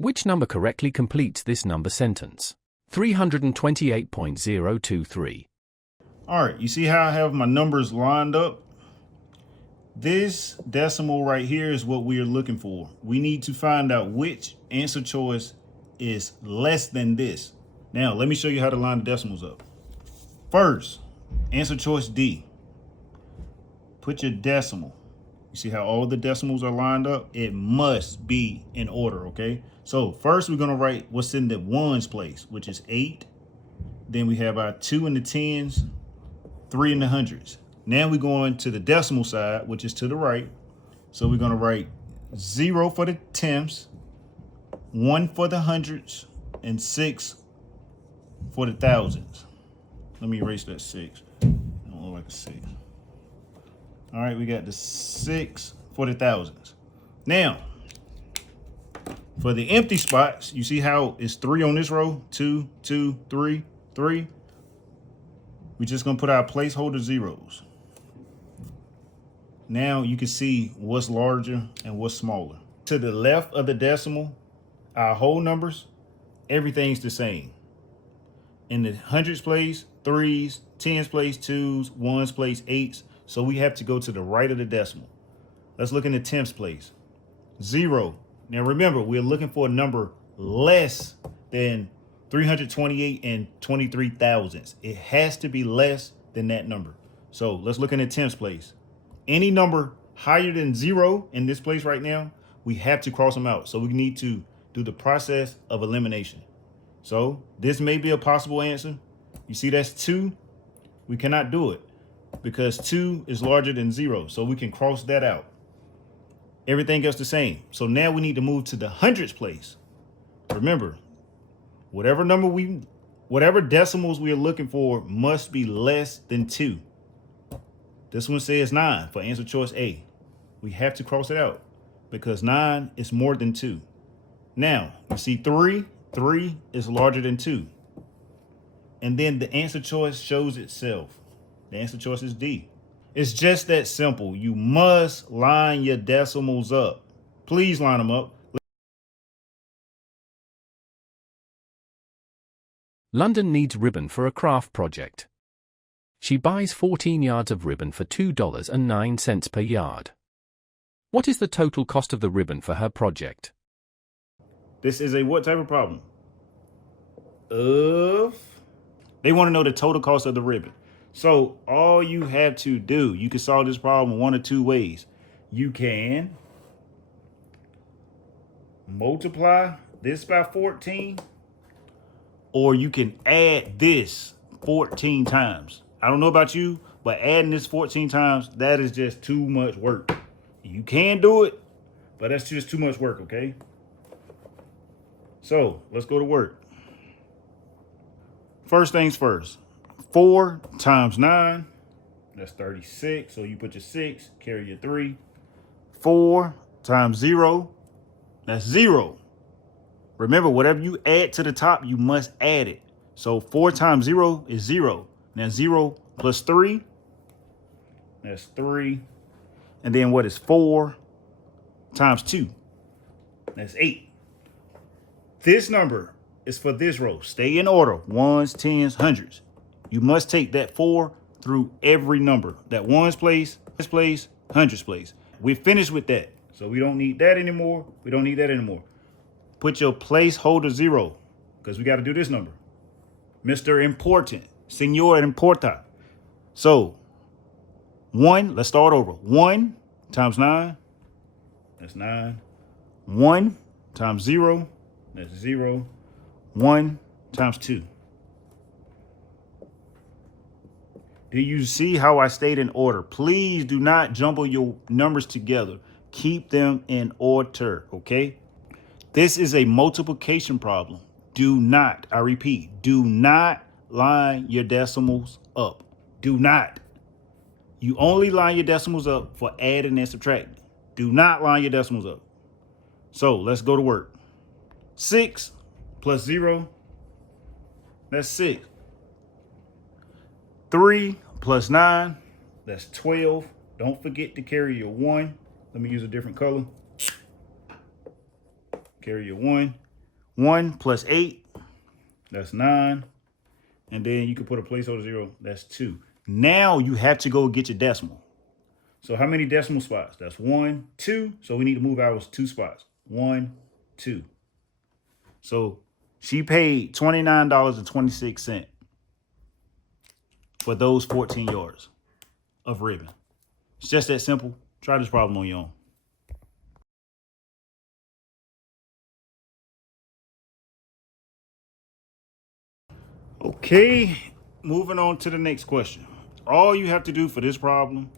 Which number correctly completes this number sentence? 328.023. All right, you see how I have my numbers lined up? This decimal right here is what we are looking for. We need to find out which answer choice is less than this. Now, let me show you how to line the decimals up. First, answer choice D. Put your decimal. You see how all the decimals are lined up? It must be in order, okay? So first we're gonna write what's in the ones place, which is 8. Then we have our 2 in the tens, 3 in the hundreds. Now we're going to the decimal side, which is to the right. So we're gonna write 0 for the tenths, 1 for the hundreds, and 6 for the thousands. Let me erase that 6. I don't look like a 6. All right, we got the 6 for the thousands. Now, for the empty spots, you see how it's 3 on this row? 2, 2, 3, 3. We're just gonna put our placeholder zeros. Now you can see what's larger and what's smaller. To the left of the decimal, our whole numbers, everything's the same. In the hundreds place, 3s, tens place, 2s, 1s place, 8s. So we have to go to the right of the decimal. Let's look in the tenths place. 0. Now remember, we're looking for a number less than 328 and 23 thousandths. It has to be less than that number. So let's look in the tenths place. Any number higher than 0 in this place right now, we have to cross them out. So we need to do the process of elimination. So this may be a possible answer. You see that's 2. We cannot do it because 2 is larger than 0. So we can cross that out. Everything else the same. So now we need to move to the hundreds place. Remember, whatever decimals we are looking for must be less than 2. This one says 9 for answer choice A. We have to cross it out because 9 is more than 2. Now, you see 3. 3 is larger than 2. And then the answer choice shows itself. The answer choice is D. It's just that simple. You must line your decimals up. Please line them up. London needs ribbon for a craft project. She buys 14 yards of ribbon for $2.09 per yard. What is the total cost of the ribbon for her project? This is a what type of problem? They want to know the total cost of the ribbon. So all you have to do, you can solve this problem one of two ways. You can multiply this by 14, or you can add this 14 times. I don't know about you, but adding this 14 times, that is just too much work. You can do it, but that's just too much work, okay? So let's go to work. First things first, 4 times 9, that's 36. So you put your 6, carry your 3. 4 times 0, that's 0. Remember, whatever you add to the top, you must add it. So 4 times 0 is 0. Now 0 plus 3, that's 3. And then what is 4 times 2? That's 8. This number is for this row. Stay in order. Ones, tens, hundreds. You must take that 4 through every number. That ones place, this place, hundreds place. We're finished with that. So we don't need that anymore. We don't need that anymore. Put your placeholder 0 because we got to do this number. Mr. Important. Senor Importa. So 1, let's start over. 1 times 9, that's 9. 1 times 0, that's 0. 1 times 2. Do you see how I stayed in order? Please do not jumble your numbers together. Keep them in order, okay? This is a multiplication problem. Do not, I repeat, do not line your decimals up. Do not. You only line your decimals up for adding and subtracting. Do not line your decimals up. So let's go to work. 6 plus 0, that's 6. 3 plus 9, that's 12. Don't forget to carry your 1. Let me use a different color. Carry your 1. 1 plus 8, that's 9. And then you can put a placeholder 0, that's 2. Now you have to go get your decimal. So how many decimal spots? That's 1, 2. So we need to move ours 2 spots. 1, 2. So she paid $29.26 for those 14 yards of ribbon. It's just that simple. Try this problem on your own. Okay, moving on to the next question. All you have to do for this problem,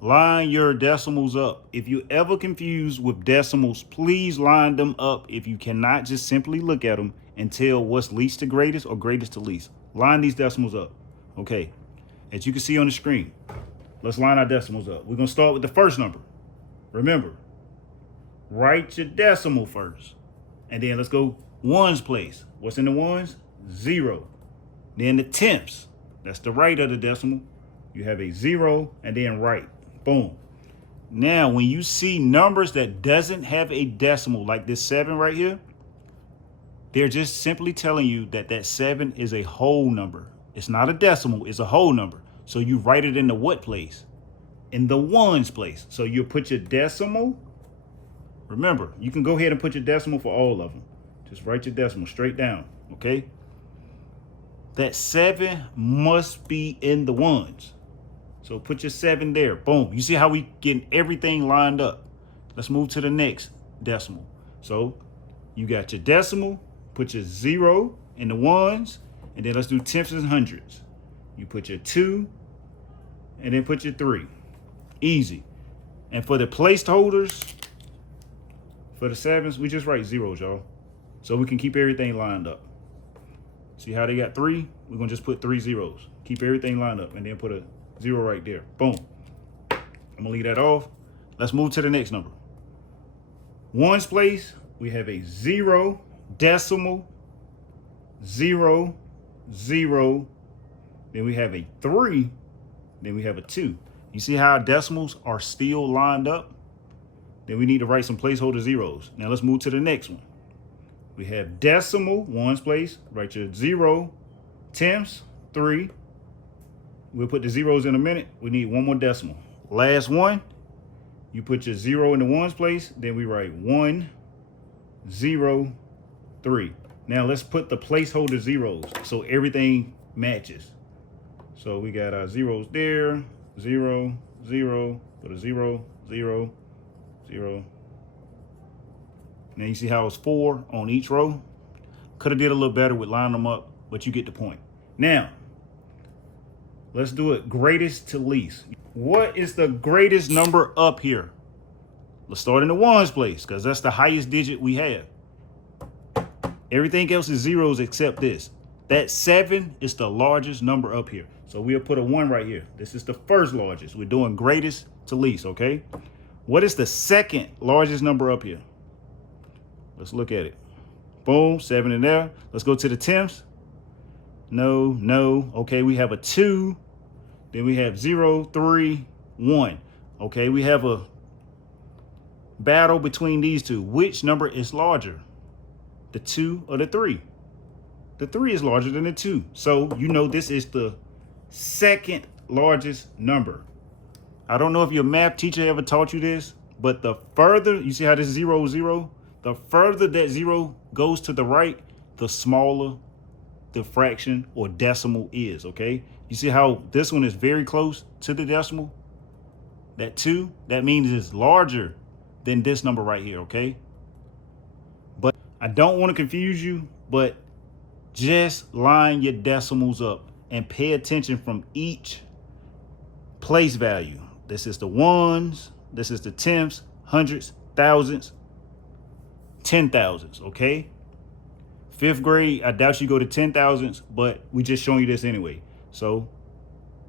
line your decimals up. If you're ever confused with decimals, please line them up. If you cannot, just simply look at them and tell what's least to greatest or greatest to least. Line these decimals up. Okay, as you can see on the screen, let's line our decimals up. We're going to start with the first number. Remember, write your decimal first. And then let's go ones place. What's in the ones? 0. Then the tenths. That's the right of the decimal. You have a 0 and then right. Boom. Now, when you see numbers that doesn't have a decimal, like this 7 right here, they're just simply telling you that that 7 is a whole number. It's not a decimal, it's a whole number. So you write it in the what place? In the ones place. So you put your decimal. Remember, you can go ahead and put your decimal for all of them. Just write your decimal straight down, okay? That 7 must be in the ones. So put your 7 there. Boom. You see how we getting everything lined up? Let's move to the next decimal. So you got your decimal, put your 0 in the ones, and then let's do tenths and hundreds. You put your 2, and then put your 3. Easy. And for the placeholders, for the 7s, we just write zeros, y'all. So we can keep everything lined up. See how they got 3? We're going to just put 3 zeros. Keep everything lined up and then put a 0 right there. Boom. I'm going to leave that off. Let's move to the next number. Ones place, we have a 0, decimal, 0, 0. Then we have a 3. Then we have a 2. You see how decimals are still lined up? Then we need to write some placeholder zeros. Now let's move to the next one. We have decimal, ones place, write your 0, tenths, 3. We'll put the zeros in a minute. We need one more decimal. Last one, you put your 0 in the ones place, then we write 1, 0, 3. Now let's put the placeholder zeros so everything matches. So we got our zeros there, 0, 0, put a 0, 0, 0. Now you see how it's 4 on each row? Could have did a little better with lining them up, but you get the point. Now, let's do it greatest to least. What is the greatest number up here? Let's start in the ones place, because that's the highest digit we have. Everything else is zeros except this. That 7 is the largest number up here. So we'll put a 1 right here. This is the first largest. We're doing greatest to least, okay? What is the second largest number up here? Let's look at it. Boom, 7 in there. Let's go to the tenths. No, no. Okay, we have a 2. Then we have 0, 3, 1. Okay, we have a battle between these two. Which number is larger? The 2 or the 3? The 3 is larger than the 2. So you know this is the second largest number. I don't know if your math teacher ever taught you this, but the further, you see how this 0, 0? The further that 0 goes to the right, the smaller the fraction or decimal is, okay? You see how this one is very close to the decimal? That 2, that means it's larger than this number right here, okay? But I don't want to confuse you, but just line your decimals up and pay attention from each place value. This is the ones, this is the tenths, hundreds, thousands, 10,000s, okay? 5th grade, I doubt you go to 10,000s, but we just showing you this anyway. So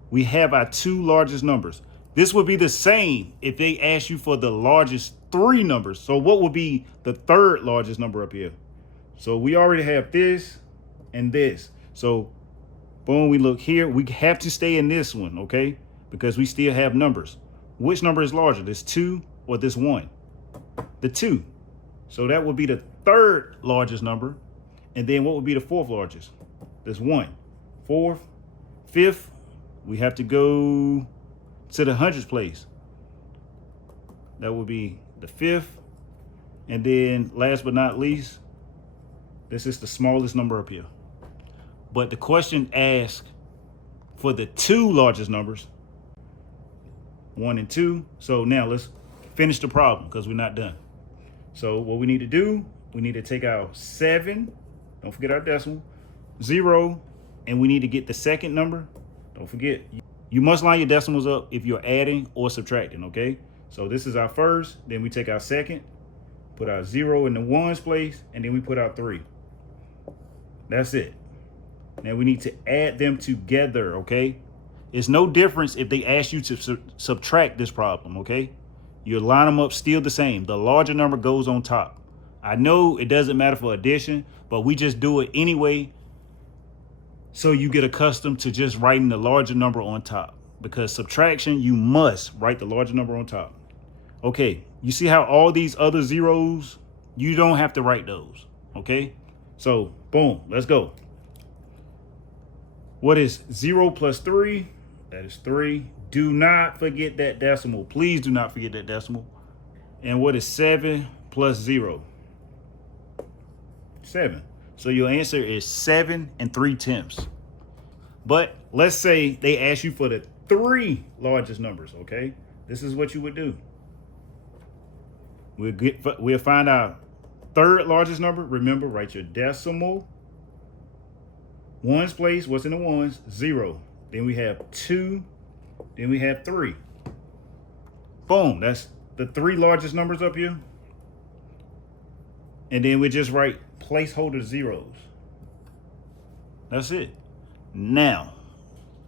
we have our 2 largest numbers. This would be the same if they asked you for the largest 3 numbers. So what would be the 3rd largest number up here? So we already have this and this. So boom, we look here. We have to stay in this one, okay? Because we still have numbers. Which number is larger, this 2 or this 1? The 2. So that would be the third largest number. And then what would be the fourth largest? There's 1. Fourth, fifth, we have to go to the hundreds place. That would be the fifth. And then last but not least, this is the smallest number up here. But the question asks for the 2 largest numbers, 1 and 2. So now let's finish the problem because we're not done. So what we need to do, we need to take out 7, don't forget our decimal, 0, and we need to get the second number. Don't forget, you must line your decimals up if you're adding or subtracting, okay? So this is our first, then we take our second, put our 0 in the ones place, and then we put our 3. That's it. Now we need to add them together, okay? It's no difference if they ask you to subtract this problem, okay? You line them up still the same. The larger number goes on top. I know it doesn't matter for addition, but we just do it anyway so you get accustomed to just writing the larger number on top. Because subtraction, you must write the larger number on top. Okay, you see how all these other zeros, you don't have to write those, okay? So, boom, let's go. What is 0 plus 3? That is 3. Do not forget that decimal. Please do not forget that decimal. And what is 7 plus 0? 7. So your answer is 7 3/10. But let's say they ask you for the 3 largest numbers, okay? This is what you would do. We'll find our third largest number. Remember, write your decimal. Ones place, what's in the ones? 0. Then we have 2. Then we have 3. Boom, that's the 3 largest numbers up here. And then we just write placeholder zeros. That's it. Now,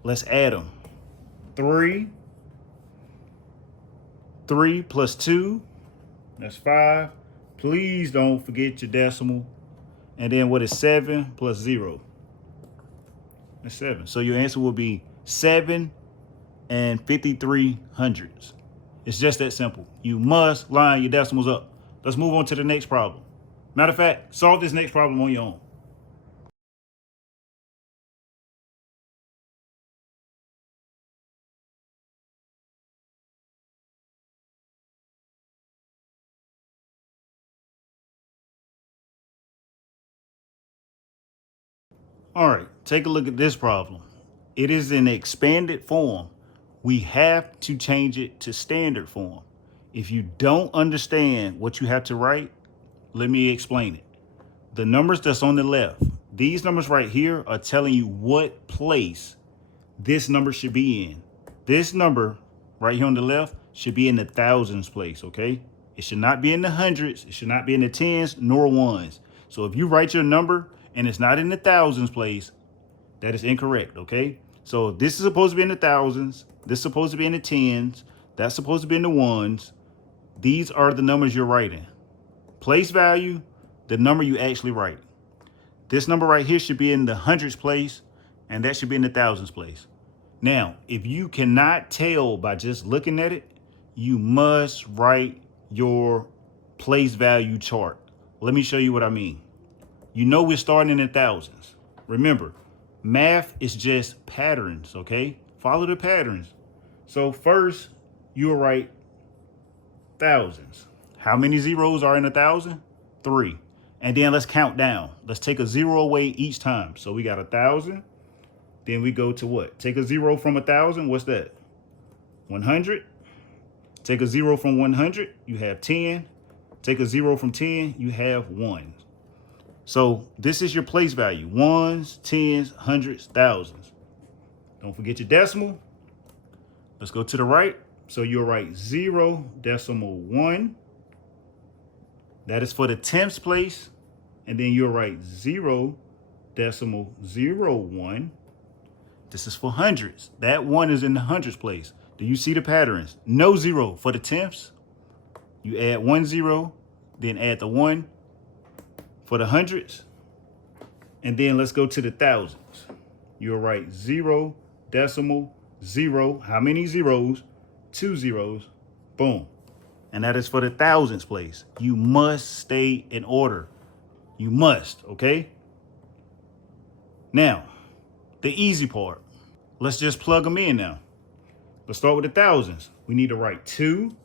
let's add them. 3 plus 2, that's 5. Please don't forget your decimal. And then what is 7 plus 0? That's 7. So your answer will be 7 53/100. It's just that simple. You must line your decimals up. Let's move on to the next problem. Matter of fact, solve this next problem on your own. All right, take a look at this problem. It is in expanded form. We have to change it to standard form. If you don't understand what you have to write, let me explain it. The numbers that's on the left, these numbers right here are telling you what place this number should be in. This number right here on the left should be in the thousands place, okay? It should not be in the hundreds. It should not be in the tens nor ones. So if you write your number and it's not in the thousands place, that is incorrect, okay? So this is supposed to be in the thousands. This is supposed to be in the tens. That's supposed to be in the ones. These are the numbers you're writing. Place value, the number you actually write. This number right here should be in the hundreds place, and that should be in the thousands place. Now, if you cannot tell by just looking at it, you must write your place value chart. Let me show you what I mean. You know we're starting in the thousands. Remember, math is just patterns, okay? Follow the patterns. So first, you'll write thousands. How many zeros are in 1,000? 3. And then let's count down. Let's take a 0 away each time. So we got 1,000. Then we go to what? Take a 0 from 1,000. What's that? 100. Take a 0 from 100. You have 10. Take a 0 from 10. You have 1. So this is your place value. Ones, tens, hundreds, thousands. Don't forget your decimal. Let's go to the right. So you'll write 0.1. That is for the tenths place. And then you'll write 0.01. This is for hundreds. That 1 is in the hundreds place. Do you see the patterns? No 0 for the tenths. You add 1 0, then add the 1 for the hundreds. And then let's go to the thousands. You'll write 0.0. How many zeros? 2 zeros. Boom. and that is for the thousands place. You must stay in order. You must, okay? Now, the easy part. Let's just plug them in now. Let's start with the thousands. We need to write 2.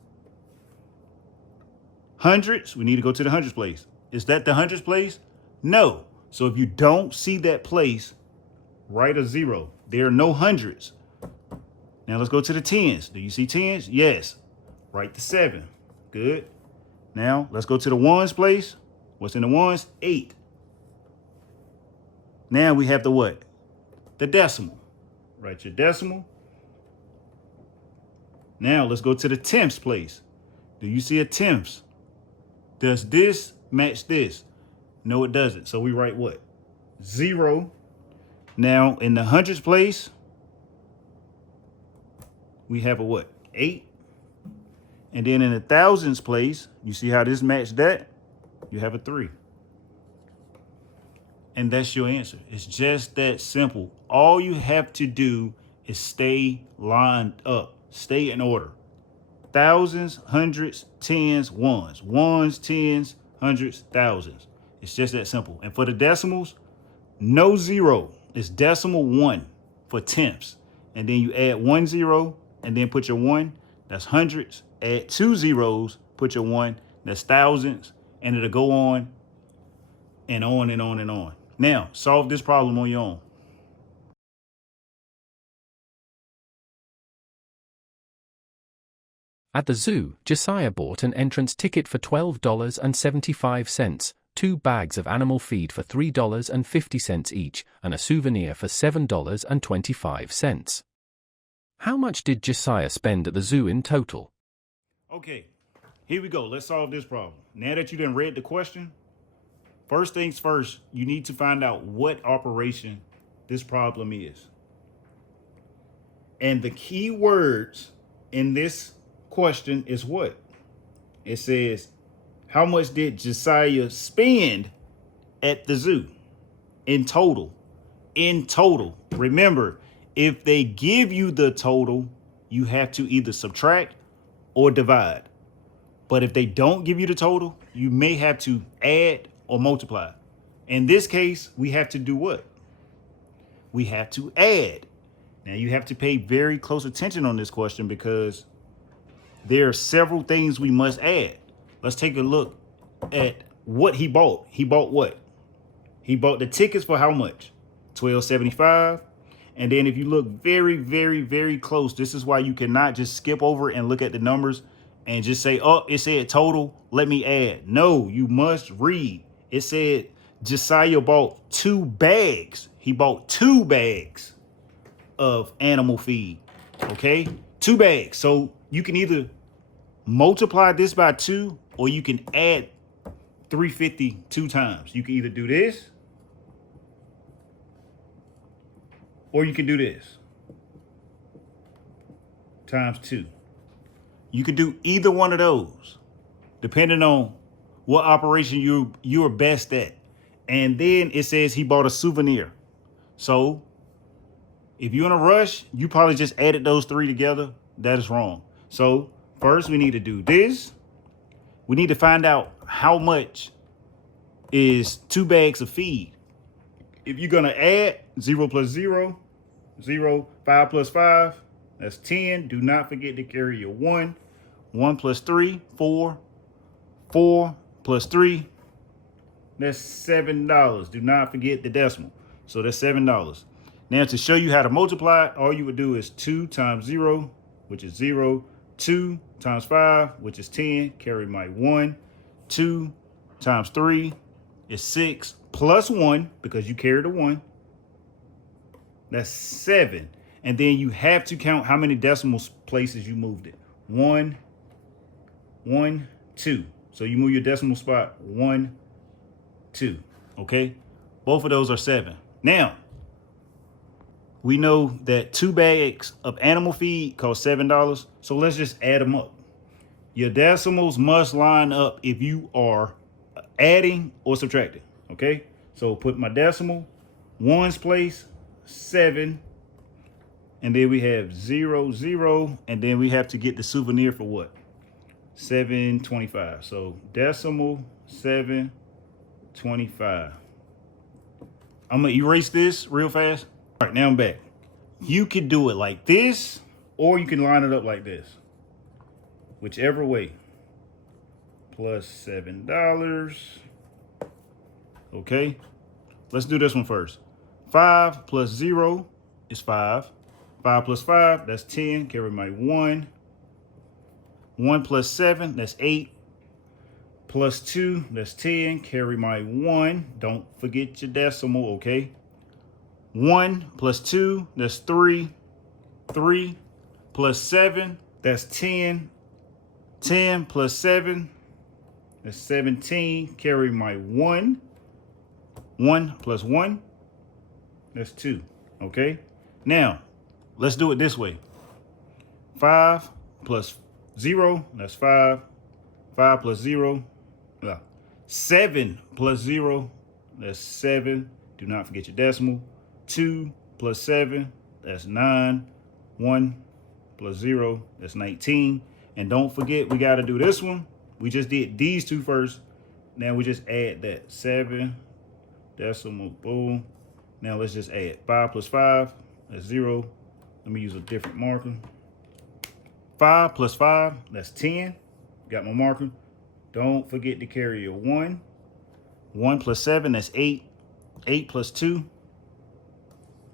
Hundreds, we need to go to the hundreds place. Is that the hundreds place? No. So if you don't see that place, write a 0. There are no hundreds. Now let's go to the tens. Do you see tens? Yes. Write the 7. Good. Now let's go to the ones place. What's in the ones? 8. Now we have the what? The decimal. Write your decimal. Now let's go to the tenths place. Do you see a tenths? Does this match this? No, it doesn't. So we write what? 0. Now in the hundreds place, we have a what? 8. And then in the thousands place, you see how this matched that? You have a 3. And that's your answer. It's just that simple. All you have to do is stay lined up. Stay in order. Thousands, hundreds, tens, ones. Ones, tens, hundreds, thousands. It's just that simple. And for the decimals, no 0. It's decimal 1 for tenths. And then you add 1 0 and then put your 1. That's hundreds. Add 2 zeros, put your 1. That's thousands. And it'll go on and on and on and on. Now, solve this problem on your own. At the zoo, Josiah bought an entrance ticket for $12.75, 2 bags of animal feed for $3.50 each, and a souvenir for $7.25. How much did Josiah spend at the zoo in total? Okay, here we go. Let's solve this problem. Now that you done read the question, first things first, you need to find out what operation this problem is. And the key words in this question is what? It says, how much did Josiah spend at the zoo in total? In total. Remember, if they give you the total, you have to either subtract or divide. But if they don't give you the total, you may have to add or multiply. In this case, we have to do what? We have to add. Now you have to pay very close attention on this question because there are several things we must add. Let's take a look at what he bought. He bought what? He bought the tickets for how much? $12.75. And then if you look very, very, very close, this is why you cannot just skip over and look at the numbers and just say, oh, it said total, let me add. No, you must read. It said Josiah bought 2 bags. He bought 2 bags of animal feed. Okay? 2 bags. So you can either multiply this by 2 or you can add 350 2 times. You can either do this or you can do this times 2. You can do either one of those depending on what operation you're best at. And then it says he bought a souvenir. So if you're in a rush, you probably just added those 3 together. That is wrong. So first we need to do this. We need to find out how much is 2 bags of feed. If you're going to add 0 plus 0, 0, 5 plus 5, that's 10. Do not forget to carry your 1. 1 plus 3, 4. 4 plus 3, that's $7. Do not forget the decimal. So that's $7. Now to show you how to multiply, all you would do is 2 times 0, which is 0. 2 times 5, which is 10. Carry my 1. 2 times 3 is 6 plus 1 because you carried a 1. That's 7. And then you have to count how many decimal places you moved it. 1, 1, 2. So you move your decimal spot 1, 2. Okay? Both of those are 7. Now, we know that 2 bags of animal feed cost $7. So let's just add them up. Your decimals must line up if you are adding or subtracting. Okay? So put my decimal, ones place, 7. And then we have 0, 0. And then we have to get the souvenir for what? 725. So decimal 725. I'm gonna erase this real fast. All right, now I'm back. You can do it like this, or you can line it up like this. Whichever way. Plus $7. Okay, let's do this one first. 5 plus 0 is 5. 5 plus 5, that's 10. Carry my 1. 1 plus 7, that's 8. Plus 2, that's 10. Carry my 1. Don't forget your decimal, okay? 1 plus 2, that's 3. 3 plus 7, that's 10. 10 plus 7, that's 17. Carry my 1. 1 plus 1, that's 2, okay? Now, let's do it this way. 5 plus 0, that's 5. 5 plus 0, 7 plus 0, that's 7. Do not forget your decimal. 2 plus 7, that's 9. 1 plus 0, that's 19. And don't forget, we got to do this one. We just did these two first. Now we just add that 7 decimal, boom. Now let's just add 5 plus 5, that's 0. Let me use a different marker. 5 plus 5, that's 10. Got my marker. Don't forget to carry your 1. 1 plus 7, that's 8. 8 plus 2,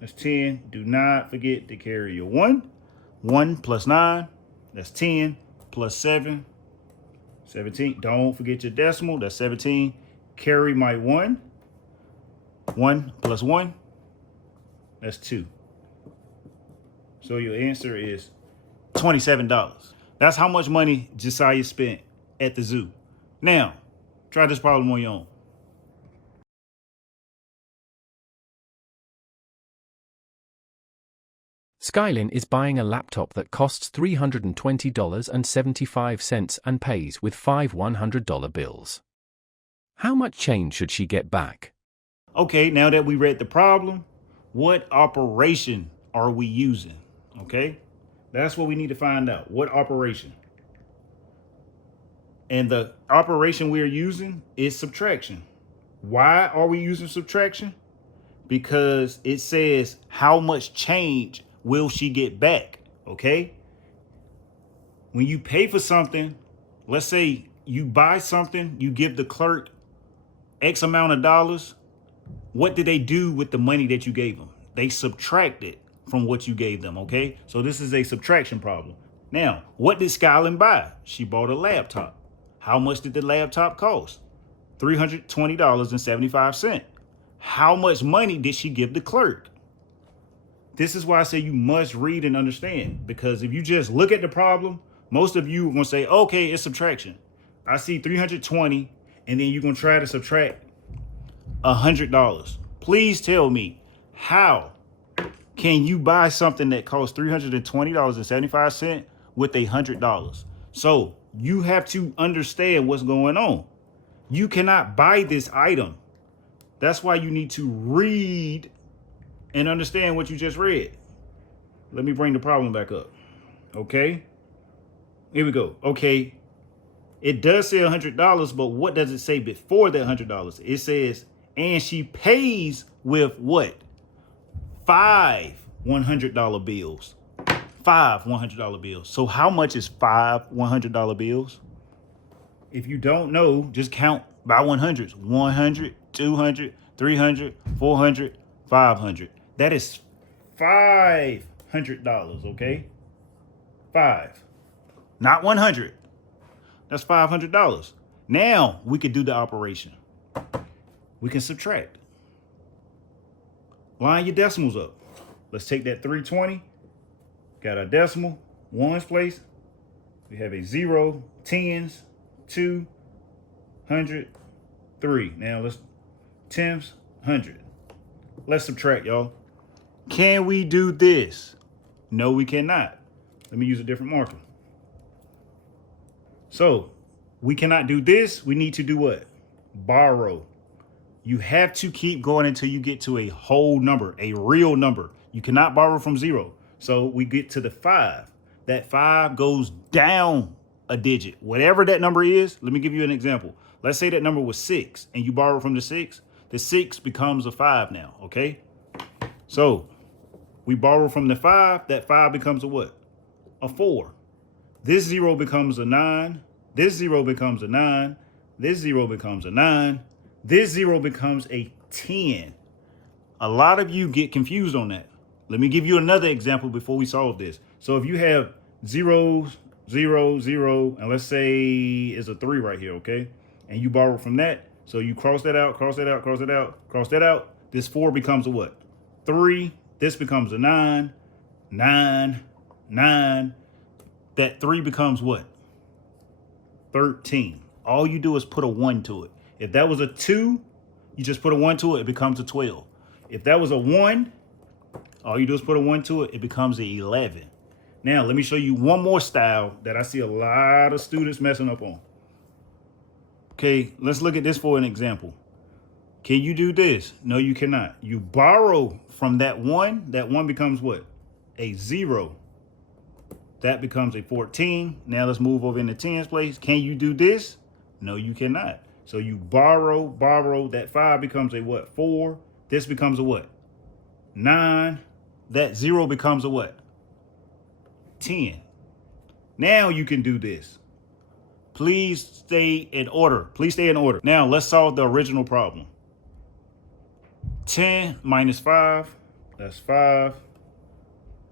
that's 10. Do not forget to carry your 1. 1 plus 9, that's 10. Plus 7, 17. Don't forget your decimal, that's 17. Carry my 1. 1 plus 1, that's 2. So your answer is $27. That's how much money Josiah spent at the zoo. Now, try this problem on your own. Skylin is buying a laptop that costs $320.75 and pays with 5 $100 bills. How much change should she get back? Okay, now that we read the problem, what operation are we using? Okay, that's what we need to find out. What operation? And the operation we're using is subtraction. Why are we using subtraction? Because it says how much change will she get back, okay? When you pay for something, let's say you buy something, you give the clerk X amount of dollars. What did they do with the money that you gave them? They subtract it from what you gave them, okay? So this is a subtraction problem. Now, what did Skylin buy? She bought a laptop. How much did the laptop cost? $320.75. How much money did she give the clerk? This is why I say you must read and understand, because if you just look at the problem, most of you are going to say, okay, it's subtraction. I see 320, and then you're going to try to subtract $100. Please tell me, how can you buy something that costs $320.75 with $100? So you have to understand what's going on. You cannot buy this item. That's why you need to read and understand what you just read. Let me bring the problem back up. Okay. Here we go. Okay. It does say $100, but what does it say before that $100? It says, and she pays with what? 5 $100 bills. 5 $100 bills. So how much is 5 $100 bills? If you don't know, just count by 100s. 100, 200, 300, 400, 500. That is $500, okay? 5. Not 100. That's $500. Now we can do the operation. We can subtract. Line your decimals up. Let's take that 320. Got our decimal, ones place. We have a 0, tens, 2, 100, 3. Now let's tens, 100. Let's subtract, y'all. Can we do this? No, we cannot. Let me use a different marker. So we cannot do this. We need to do what? Borrow. You have to keep going until you get to a whole number, a real number. You cannot borrow from 0. So we get to the 5. That 5 goes down a digit. Whatever that number is, let me give you an example. Let's say that number was 6 and you borrow from the 6. The 6 becomes a 5 now, okay? So we borrow from the 5. That 5 becomes a what? A 4. This 0 becomes a 9. This 0 becomes a 9. This 0 becomes a 9. This 0 becomes a 10. A lot of you get confused on that. Let me give you another example before we solve this. So if you have 0, 0, 0, and let's say it's a 3 right here, okay? And you borrow from that. So you cross that out, cross that out, cross that out, cross that out. This 4 becomes a what? 3. This becomes a 9, 9, 9. That 3 becomes what? 13. All you do is put a 1 to it. If that was a 2, you just put a 1 to it, it becomes a 12. If that was a 1, all you do is put a 1 to it, it becomes an 11. Now, let me show you one more style that I see a lot of students messing up on. Okay, let's look at this for an example. Can you do this? No, you cannot. You borrow from that 1. That 1 becomes what? A 0. That becomes a 14. Now let's move over into tens place. Can you do this? No, you cannot. So you borrow. That 5 becomes a what? 4. This becomes a what? 9. That 0 becomes a what? 10. Now you can do this. Please stay in order. Please stay in order. Now let's solve the original problem. 10 minus 5, that's 5.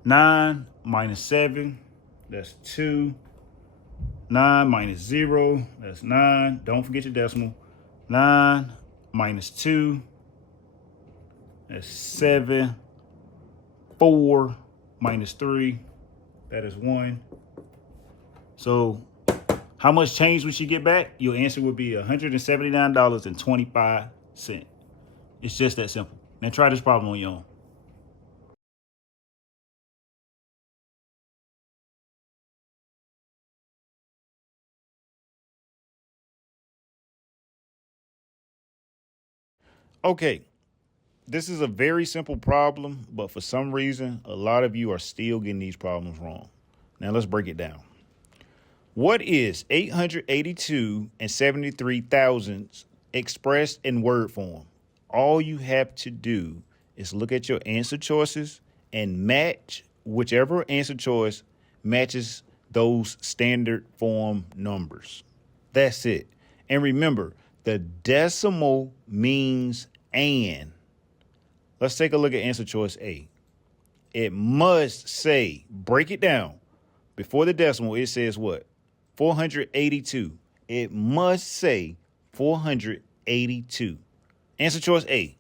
9 minus 7, that's 2. 9 minus 0, that's 9. Don't forget your decimal. 9 minus 2, that's 7. 4 minus 3, that is 1. So how much change would you get back? Your answer would be $179.25. It's just that simple. Now try this problem on your own. Okay, this is a very simple problem, but for some reason, a lot of you are still getting these problems wrong. Now let's break it down. What is 882 and 73 thousandths expressed in word form? All you have to do is look at your answer choices and match whichever answer choice matches those standard form numbers. That's it. And remember, the decimal means and. Let's take a look at answer choice A. It must say, break it down. Before the decimal, it says what? 482. It must say 482. Answer choice A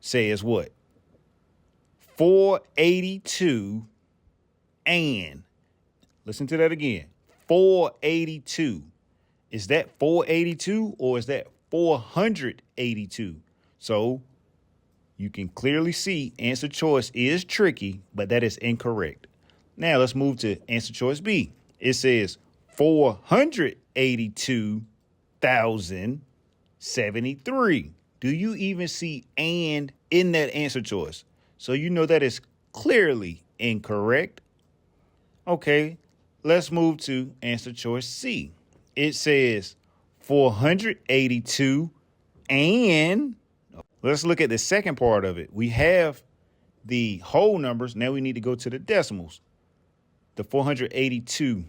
says what? 482 and. Listen to that again. 482. Is that 482 or is that 482? So you can clearly see answer choice is tricky, but that is incorrect. Now let's move to answer choice B. It says 482,073. Do you even see and in that answer choice? So you know that is clearly incorrect. Okay, let's move to answer choice C. It says 482 and let's look at the second part of it. We have the whole numbers. Now we need to go to the decimals. The 482.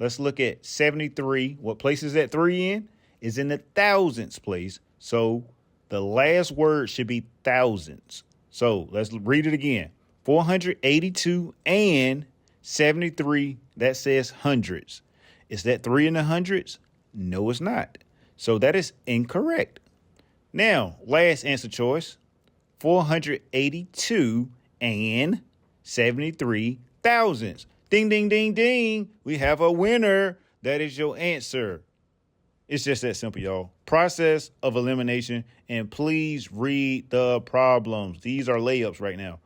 Let's look at 73. What place is that 3 in? Is in the thousandths place. So the last word should be thousands. So let's read it again. 482 and 73. That says hundreds. Is that 3 in the hundreds? No, it's not. So that is incorrect. Now, last answer choice, 482 and 73 thousandths. Ding, ding, ding, ding. We have a winner. That is your answer. It's just that simple, y'all. Process of elimination. And please read the problems. These are layups right now.